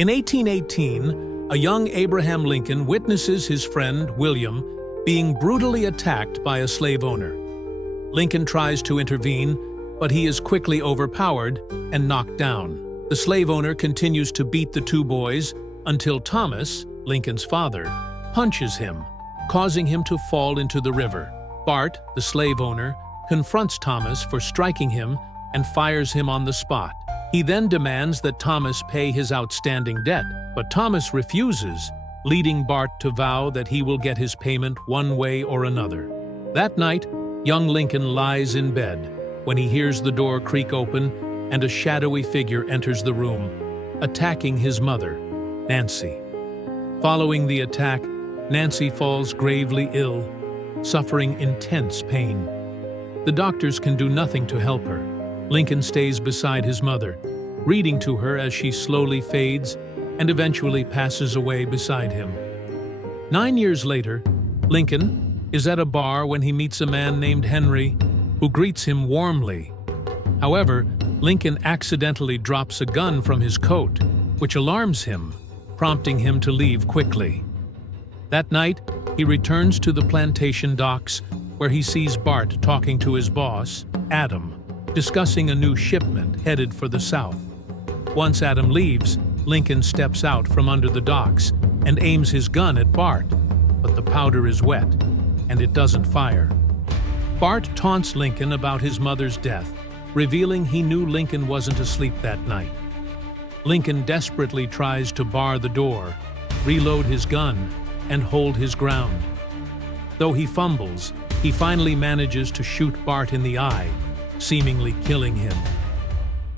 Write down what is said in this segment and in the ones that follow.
In 1818, a young Abraham Lincoln witnesses his friend, William, being brutally attacked by a slave owner. Lincoln tries to intervene, but he is quickly overpowered and knocked down. The slave owner continues to beat the two boys until Thomas, Lincoln's father, punches him, causing him to fall into the river. Bart, the slave owner, confronts Thomas for striking him and fires him on the spot. He then demands that Thomas pay his outstanding debt, but Thomas refuses, leading Bart to vow that he will get his payment one way or another. That night, young Lincoln lies in bed when he hears the door creak open and a shadowy figure enters the room, attacking his mother, Nancy. Following the attack, Nancy falls gravely ill, suffering intense pain. The doctors can do nothing to help her. Lincoln stays beside his mother, reading to her as she slowly fades and eventually passes away beside him. 9 years later, Lincoln is at a bar when he meets a man named Henry, who greets him warmly. However, Lincoln accidentally drops a gun from his coat, which alarms him, prompting him to leave quickly. That night, he returns to the plantation docks, where he sees Bart talking to his boss, Adam, discussing a new shipment headed for the south. Once Adam leaves, Lincoln steps out from under the docks and aims his gun at Bart, but the powder is wet, and it doesn't fire. Bart taunts Lincoln about his mother's death, revealing he knew Lincoln wasn't asleep that night. Lincoln desperately tries to bar the door, reload his gun, and hold his ground. Though he fumbles, he finally manages to shoot Bart in the eye, seemingly killing him.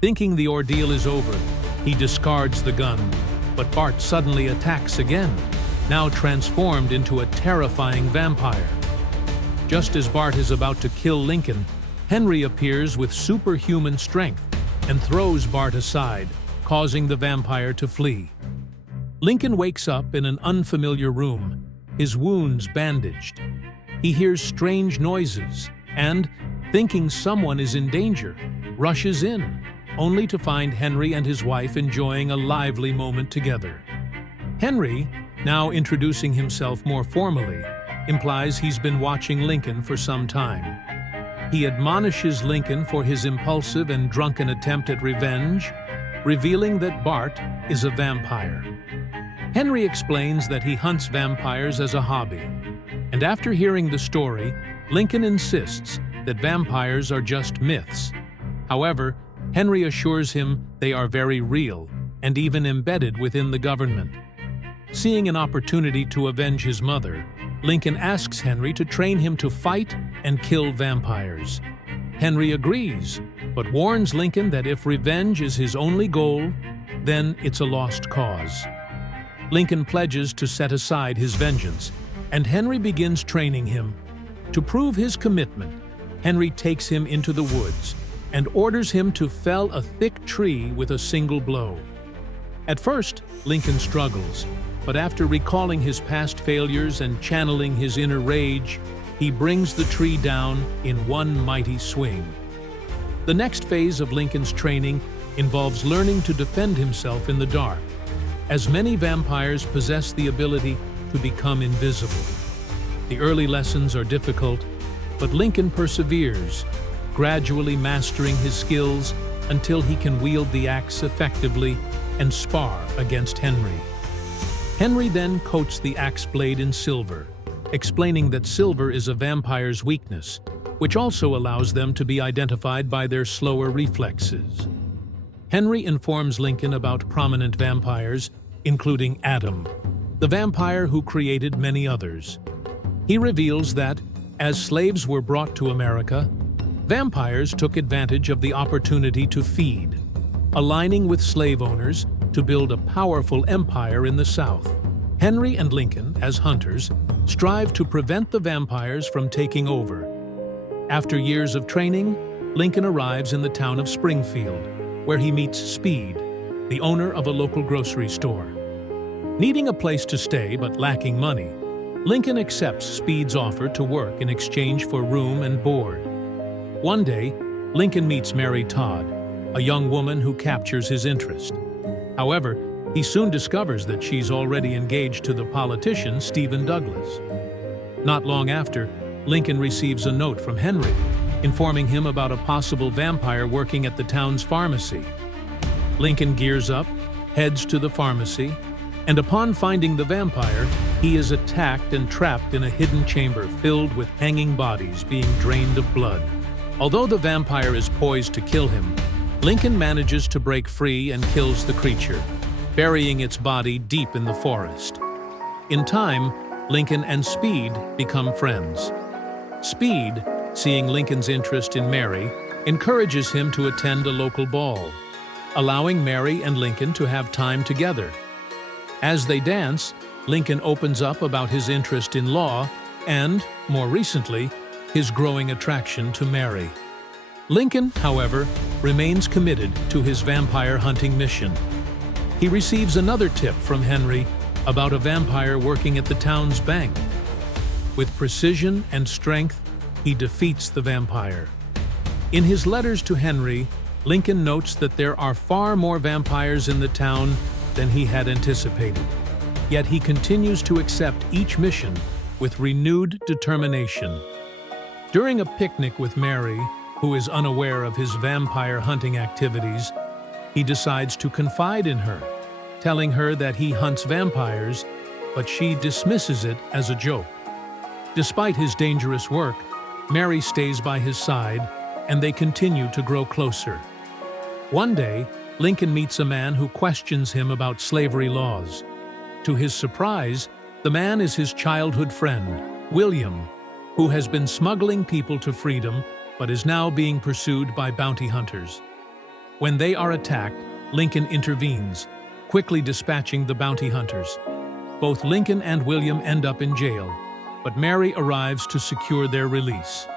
Thinking the ordeal is over, he discards the gun, but Bart suddenly attacks again, now transformed into a terrifying vampire. Just as Bart is about to kill Lincoln, Henry appears with superhuman strength and throws Bart aside, causing the vampire to flee. Lincoln wakes up in an unfamiliar room, his wounds bandaged. He hears strange noises and, thinking someone is in danger, rushes in, only to find Henry and his wife enjoying a lively moment together. Henry, now introducing himself more formally, implies he's been watching Lincoln for some time. He admonishes Lincoln for his impulsive and drunken attempt at revenge, revealing that Bart is a vampire. Henry explains that he hunts vampires as a hobby, and after hearing the story, Lincoln insists that vampires are just myths. However, Henry assures him they are very real and even embedded within the government. Seeing an opportunity to avenge his mother, Lincoln asks Henry to train him to fight and kill vampires. Henry agrees, but warns Lincoln that if revenge is his only goal, then it's a lost cause. Lincoln pledges to set aside his vengeance, and Henry begins training him. To prove his commitment, Henry takes him into the woods and orders him to fell a thick tree with a single blow. At first, Lincoln struggles, but after recalling his past failures and channeling his inner rage, he brings the tree down in one mighty swing. The next phase of Lincoln's training involves learning to defend himself in the dark, as many vampires possess the ability to become invisible. The early lessons are difficult, but Lincoln perseveres, gradually mastering his skills until he can wield the axe effectively and spar against Henry. Henry then coats the axe blade in silver, explaining that silver is a vampire's weakness, which also allows them to be identified by their slower reflexes. Henry informs Lincoln about prominent vampires, including Adam, the vampire who created many others. He reveals that, as slaves were brought to America, vampires took advantage of the opportunity to feed, aligning with slave owners to build a powerful empire in the South. Henry and Lincoln, as hunters, strive to prevent the vampires from taking over. After years of training, Lincoln arrives in the town of Springfield, where he meets Speed, the owner of a local grocery store. Needing a place to stay but lacking money, Lincoln accepts Speed's offer to work in exchange for room and board. One day, Lincoln meets Mary Todd, a young woman who captures his interest. However, He soon discovers that she's already engaged to the politician Stephen Douglas. Not long after, Lincoln receives a note from Henry, informing him about a possible vampire working at the town's pharmacy. Lincoln gears up, heads to the pharmacy, and upon finding the vampire, he is attacked and trapped in a hidden chamber filled with hanging bodies being drained of blood. Although the vampire is poised to kill him, Lincoln manages to break free and kills the creature, burying its body deep in the forest. In time, Lincoln and Speed become friends. Speed, seeing Lincoln's interest in Mary, encourages him to attend a local ball, allowing Mary and Lincoln to have time together. As they dance, Lincoln opens up about his interest in law and, more recently, his growing attraction to Mary. Lincoln, however, remains committed to his vampire hunting mission. He receives another tip from Henry about a vampire working at the town's bank. With precision and strength, he defeats the vampire. In his letters to Henry, Lincoln notes that there are far more vampires in the town than he had anticipated. Yet he continues to accept each mission with renewed determination. During a picnic with Mary, who is unaware of his vampire hunting activities, he decides to confide in her, telling her that he hunts vampires, but she dismisses it as a joke. Despite his dangerous work, Mary stays by his side, and they continue to grow closer. One day, Lincoln meets a man who questions him about slavery laws. To his surprise, the man is his childhood friend, William, who has been smuggling people to freedom but is now being pursued by bounty hunters. When they are attacked, Lincoln intervenes, quickly dispatching the bounty hunters. Both Lincoln and William end up in jail, but Mary arrives to secure their release.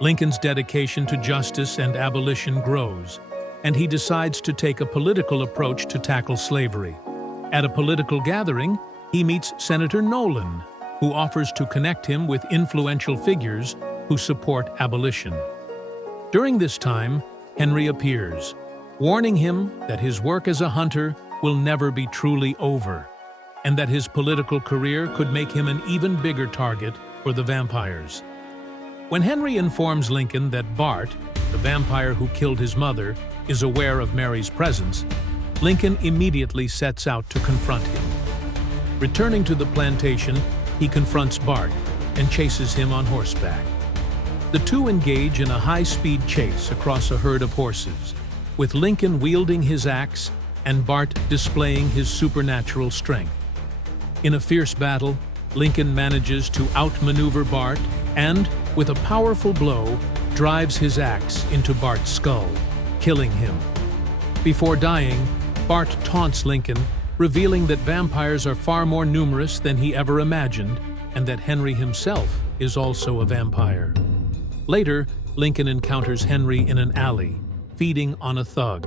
Lincoln's dedication to justice and abolition grows, and he decides to take a political approach to tackle slavery. At a political gathering, he meets Senator Nolan, who offers to connect him with influential figures who support abolition. During this time, Henry appears, warning him that his work as a hunter will never be truly over, and that his political career could make him an even bigger target for the vampires. When Henry informs Lincoln that Bart, the vampire who killed his mother, is aware of Mary's presence, Lincoln immediately sets out to confront him. Returning to the plantation, he confronts Bart and chases him on horseback. The two engage in a high-speed chase across a herd of horses, with Lincoln wielding his axe and Bart displaying his supernatural strength. In a fierce battle, Lincoln manages to outmaneuver Bart and, with a powerful blow, drives his axe into Bart's skull, killing him. Before dying, Bart taunts Lincoln, revealing that vampires are far more numerous than he ever imagined and that Henry himself is also a vampire. Later, Lincoln encounters Henry in an alley, feeding on a thug.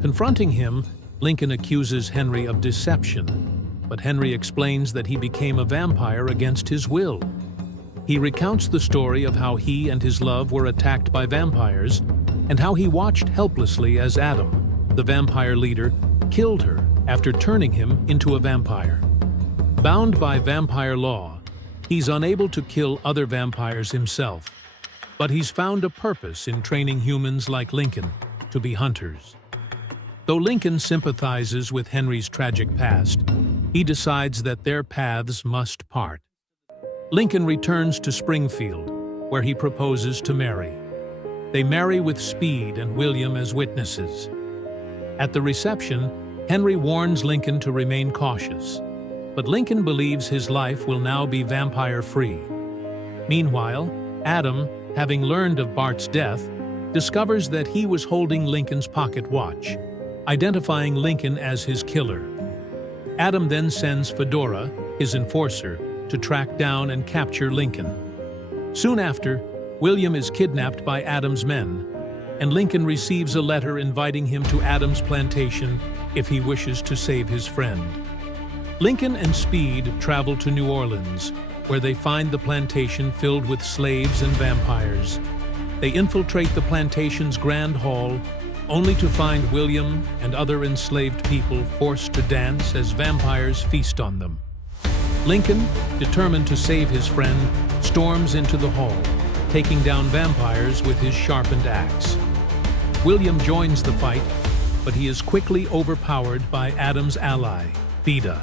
Confronting him, Lincoln accuses Henry of deception, but Henry explains that he became a vampire against his will. He recounts the story of how he and his love were attacked by vampires and how he watched helplessly as Adam, the vampire leader, killed her after turning him into a vampire. Bound by vampire law, he's unable to kill other vampires himself, but he's found a purpose in training humans like Lincoln to be hunters. Though Lincoln sympathizes with Henry's tragic past, he decides that their paths must part. Lincoln returns to Springfield, where he proposes to Mary. They marry with Speed and William as witnesses. At the reception, Henry warns Lincoln to remain cautious, but Lincoln believes his life will now be vampire-free. Meanwhile, Adam, having learned of Bart's death, discovers that he was holding Lincoln's pocket watch, identifying Lincoln as his killer. Adam then sends Fedora, his enforcer, to track down and capture Lincoln. Soon after, William is kidnapped by Adam's men, and Lincoln receives a letter inviting him to Adam's plantation if he wishes to save his friend. Lincoln and Speed travel to New Orleans, where they find the plantation filled with slaves and vampires. They infiltrate the plantation's grand hall, only to find William and other enslaved people forced to dance as vampires feast on them. Lincoln, determined to save his friend, storms into the hall, taking down vampires with his sharpened axe. William joins the fight, but he is quickly overpowered by Adam's ally, Beta.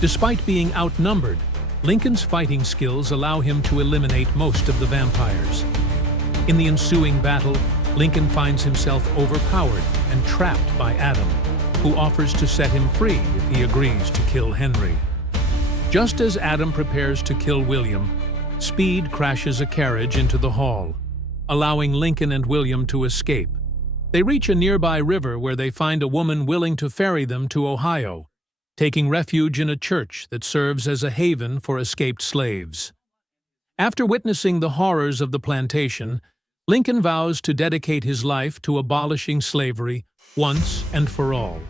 Despite being outnumbered, Lincoln's fighting skills allow him to eliminate most of the vampires. In the ensuing battle, Lincoln finds himself overpowered and trapped by Adam, who offers to set him free if he agrees to kill Henry. Just as Adam prepares to kill William, Speed crashes a carriage into the hall, allowing Lincoln and William to escape. They reach a nearby river where they find a woman willing to ferry them to Ohio, taking refuge in a church that serves as a haven for escaped slaves. After witnessing the horrors of the plantation, Lincoln vows to dedicate his life to abolishing slavery once and for all.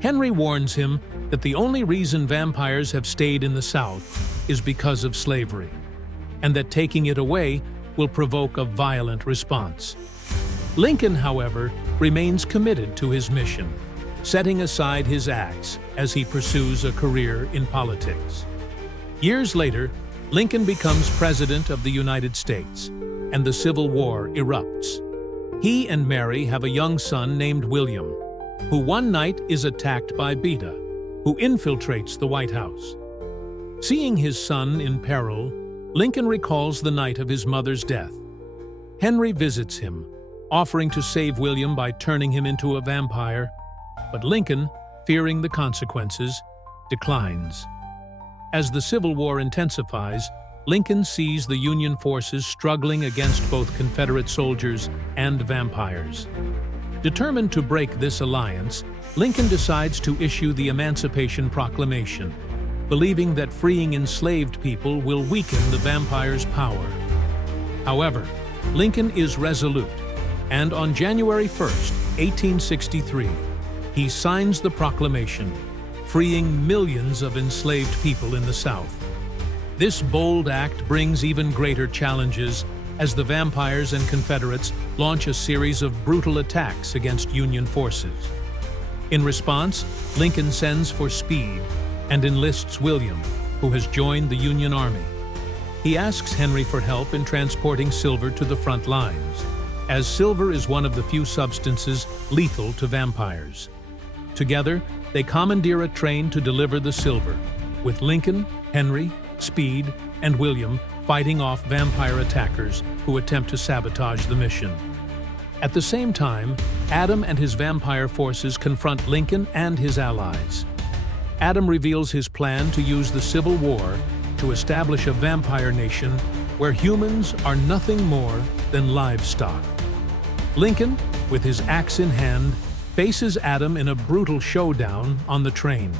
Henry warns him that the only reason vampires have stayed in the South is because of slavery, and that taking it away will provoke a violent response. Lincoln, however, remains committed to his mission, setting aside his axe as he pursues a career in politics. Years later, Lincoln becomes President of the United States, and the Civil War erupts. He and Mary have a young son named William, who one night is attacked by Beta, who infiltrates the White House. Seeing his son in peril, Lincoln recalls the night of his mother's death. Henry visits him, offering to save William by turning him into a vampire, but Lincoln, fearing the consequences, declines. As the Civil War intensifies, Lincoln sees the Union forces struggling against both Confederate soldiers and vampires. Determined to break this alliance, Lincoln decides to issue the Emancipation Proclamation, believing that freeing enslaved people will weaken the vampires' power. However, Lincoln is resolute, and on January 1, 1863, he signs the proclamation, freeing millions of enslaved people in the South. This bold act brings even greater challenges as the vampires and Confederates launch a series of brutal attacks against Union forces. In response, Lincoln sends for Speed and enlists William, who has joined the Union Army. He asks Henry for help in transporting silver to the front lines, as silver is one of the few substances lethal to vampires. Together, they commandeer a train to deliver the silver, with Lincoln, Henry, Speed, and William fighting off vampire attackers who attempt to sabotage the mission. At the same time, Adam and his vampire forces confront Lincoln and his allies. Adam reveals his plan to use the Civil War to establish a vampire nation where humans are nothing more than livestock. Lincoln, with his axe in hand, faces Adam in a brutal showdown on the train.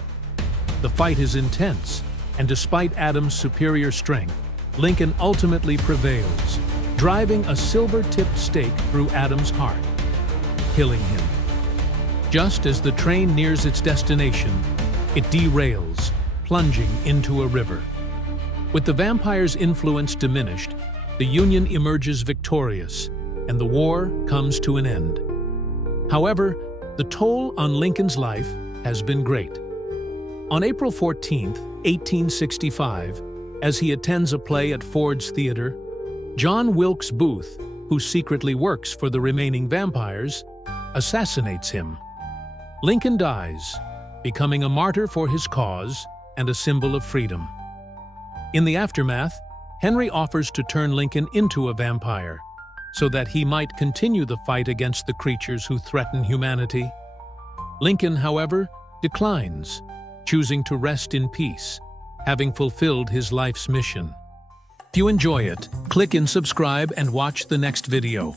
The fight is intense, and despite Adam's superior strength, Lincoln ultimately prevails, driving a silver-tipped stake through Adam's heart, killing him. Just as the train nears its destination, it derails, plunging into a river. With the vampire's influence diminished, the Union emerges victorious, and the war comes to an end. However, the toll on Lincoln's life has been great. On April 14, 1865, as he attends a play at Ford's Theater, John Wilkes Booth, who secretly works for the remaining vampires, assassinates him. Lincoln dies, becoming a martyr for his cause and a symbol of freedom. In the aftermath, Henry offers to turn Lincoln into a vampire, so that he might continue the fight against the creatures who threaten humanity. Lincoln, however, declines, choosing to rest in peace, having fulfilled his life's mission. If you enjoy it, click and subscribe and watch the next video.